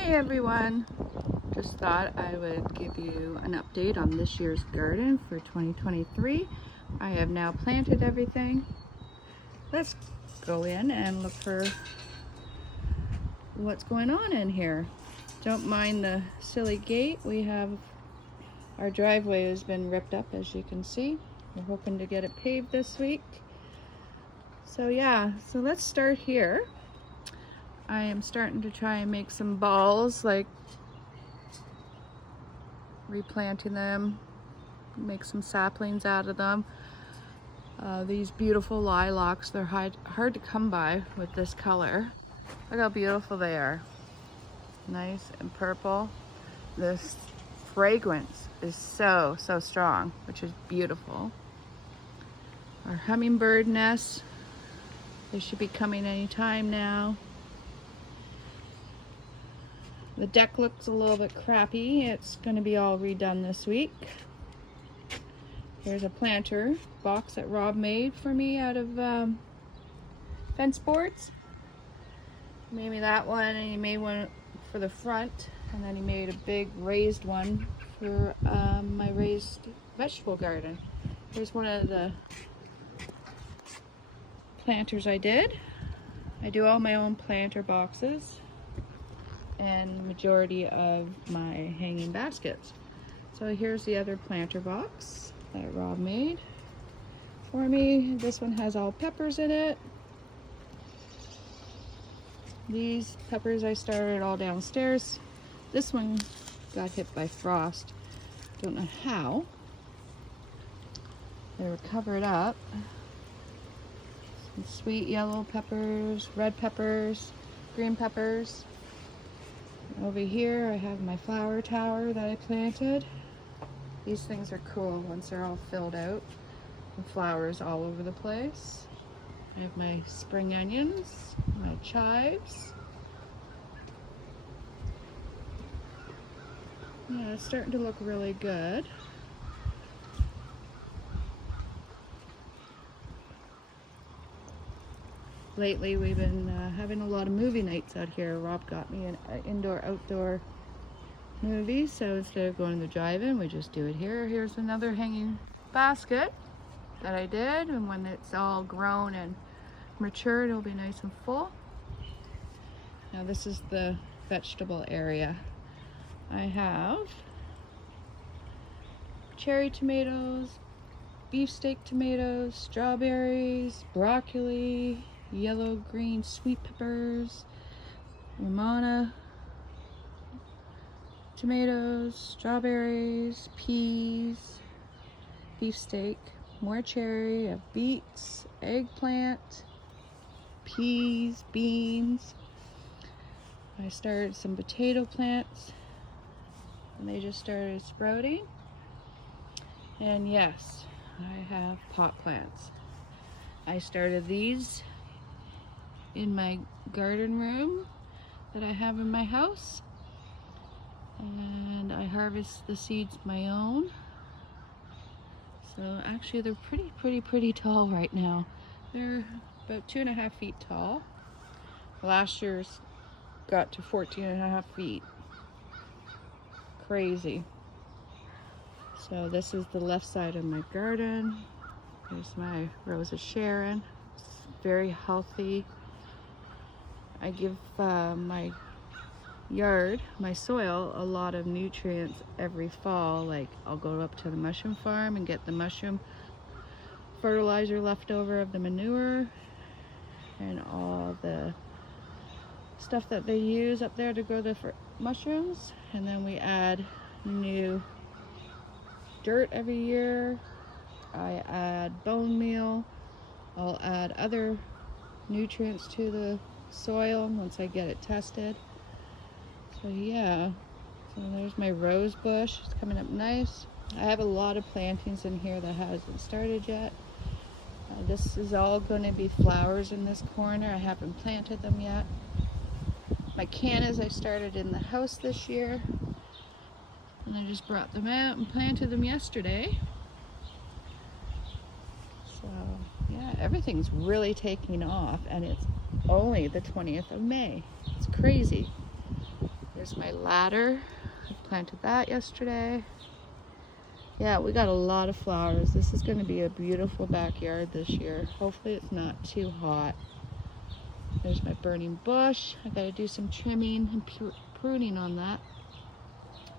Hey everyone! Just thought I would give you an update on this year's garden for 2023. I have now planted everything. Let's go in and look for what's going on in here. Don't mind the silly gate. Our driveway has been ripped up, as you can see. We're hoping to get it paved this week. So let's start here. I am starting to try and make some balls, like replanting them, make some saplings out of them. These beautiful lilacs, they're hard to come by with this color. Look how beautiful they are. Nice and purple. This fragrance is so strong, which is beautiful. Our hummingbird nests, they should be coming anytime now. The deck looks a little bit crappy. It's going to be all redone this week. Here's a planter box that Rob made for me out of fence boards. He made me that one, and he made one for the front, and then he made a big raised one for my raised vegetable garden. Here's one of the planters I did. I do all my own planter boxes and the majority of my hanging baskets. So here's the other planter box that Rob made for me. This one has all peppers in it. These peppers I started all downstairs. This one got hit by frost. Don't know how. They were covered up. Some sweet yellow peppers, red peppers, green peppers. Over here I have my flower tower that I planted. These things are cool once they're all filled out. And flowers all over the place. I have my spring onions, my chives. Yeah, it's starting to look really good. Lately we've been having a lot of movie nights out here. Rob got me an indoor-outdoor movie, so instead of going to the drive-in, we just do it here. Here's another hanging basket that I did, and when it's all grown and matured, it'll be nice and full. Now this is the vegetable area. I have cherry tomatoes, beefsteak tomatoes, strawberries, broccoli, yellow green sweet peppers, Romana tomatoes, strawberries, peas, beefsteak, more cherry, I have beets, eggplant, peas, beans. I started some potato plants and they just started sprouting. And yes, I have pot plants. I started these in my garden room that I have in my house, and I harvest the seeds my own. So actually they're pretty tall right now. They're about 2.5 feet tall. Last year's got to 14.5 feet. Crazy. So this is the left side of my garden. There's my Rose of Sharon. It's very healthy. I give my yard, my soil, a lot of nutrients every fall. Like I'll go up to the mushroom farm and get the mushroom fertilizer left over of the manure and all the stuff that they use up there to grow the mushrooms, and then we add new dirt every year. I add bone meal. I'll add other nutrients to the soil once I get it tested. So yeah, so there's my rose bush. It's coming up nice. I have a lot of plantings in here that hasn't started yet. This is all going to be flowers in this corner. I haven't planted them yet. My cannas I started in the house this year, and I just brought them out and planted them yesterday. So yeah, everything's really taking off, and it's only the 20th of May. It's crazy. There's my ladder. I planted that yesterday. Yeah, we got a lot of flowers. This is going to be a beautiful backyard this year. Hopefully it's not too hot. There's my burning bush. I got to do some trimming and pruning on that.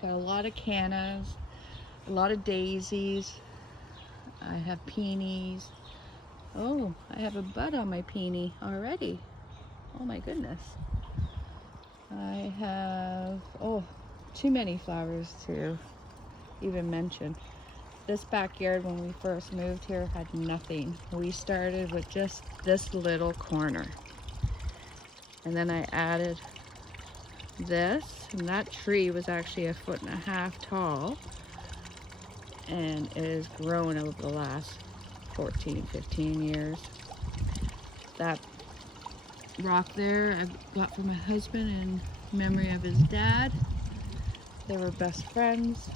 Got a lot of cannas, a lot of daisies. I have peonies. Oh, I have a bud on my peony already. Oh my goodness. I have, oh, too many flowers to even mention. This backyard when we first moved here had nothing. We started with just this little corner. And then I added this, and that tree was actually 1.5 feet tall. And it has grown over the last 14, 15 years. That rock there I got from my husband in memory of his dad. They were best friends.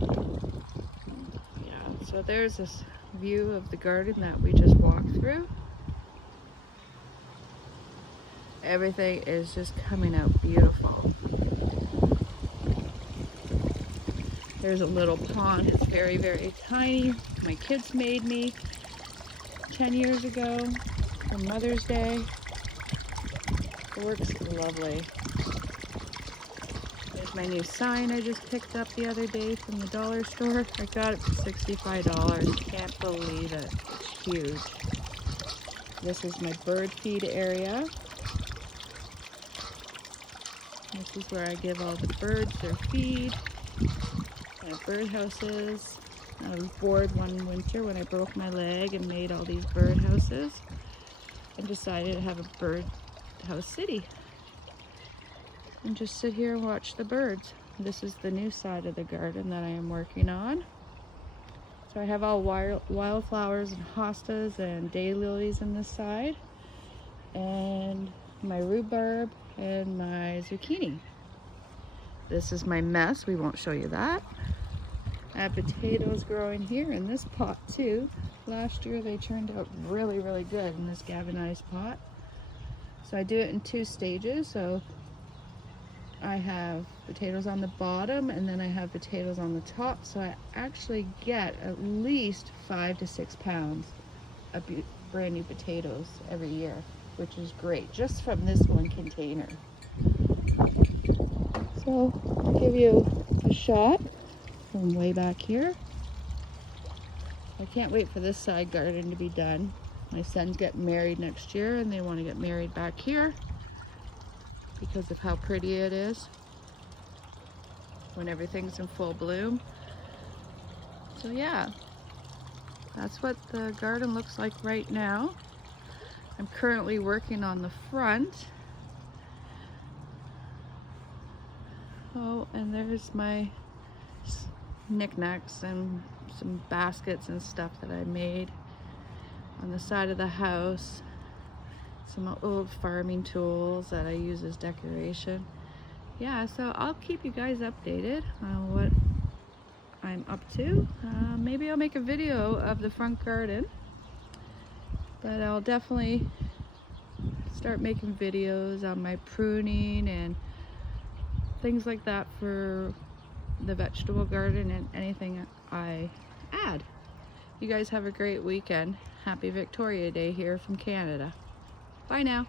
Yeah, so there's this view of the garden that we just walked through. Everything is just coming out beautiful. There's a little pond. It's very, very tiny. My kids made me 10 years ago for Mother's Day. It works lovely. There's my new sign I just picked up the other day from the dollar store. I got it for $65. Can't believe it. It's huge. This is my bird feed area. This is where I give all the birds their feed. My birdhouses. I was bored one winter when I broke my leg and made all these birdhouses and decided to have a birdhouse city and just sit here and watch the birds. This is the new side of the garden that I am working on. So I have all wildflowers and hostas and daylilies in this side, and my rhubarb and my zucchini. This is my mess. We won't show you that. I have potatoes growing here in this pot too. Last year they turned out really, really good in this galvanized pot. So I do it in 2 stages. So I have potatoes on the bottom and then I have potatoes on the top. So I actually get at least 5 to 6 pounds of brand new potatoes every year, which is great, just from this one container. So I'll give you a shot from way back here. I can't wait for this side garden to be done. My son's getting married next year and they want to get married back here because of how pretty it is when everything's in full bloom. So yeah, that's what the garden looks like right now. I'm currently working on the front. Oh, and there's my knickknacks and some baskets and stuff that I made on the side of the house. Some old farming tools that I use as decoration. Yeah, so I'll keep you guys updated on what I'm up to. Maybe I'll make a video of the front garden, but I'll definitely start making videos on my pruning and things like that for the vegetable garden and anything I add. You guys have a great weekend. Happy Victoria Day here from Canada. Bye now.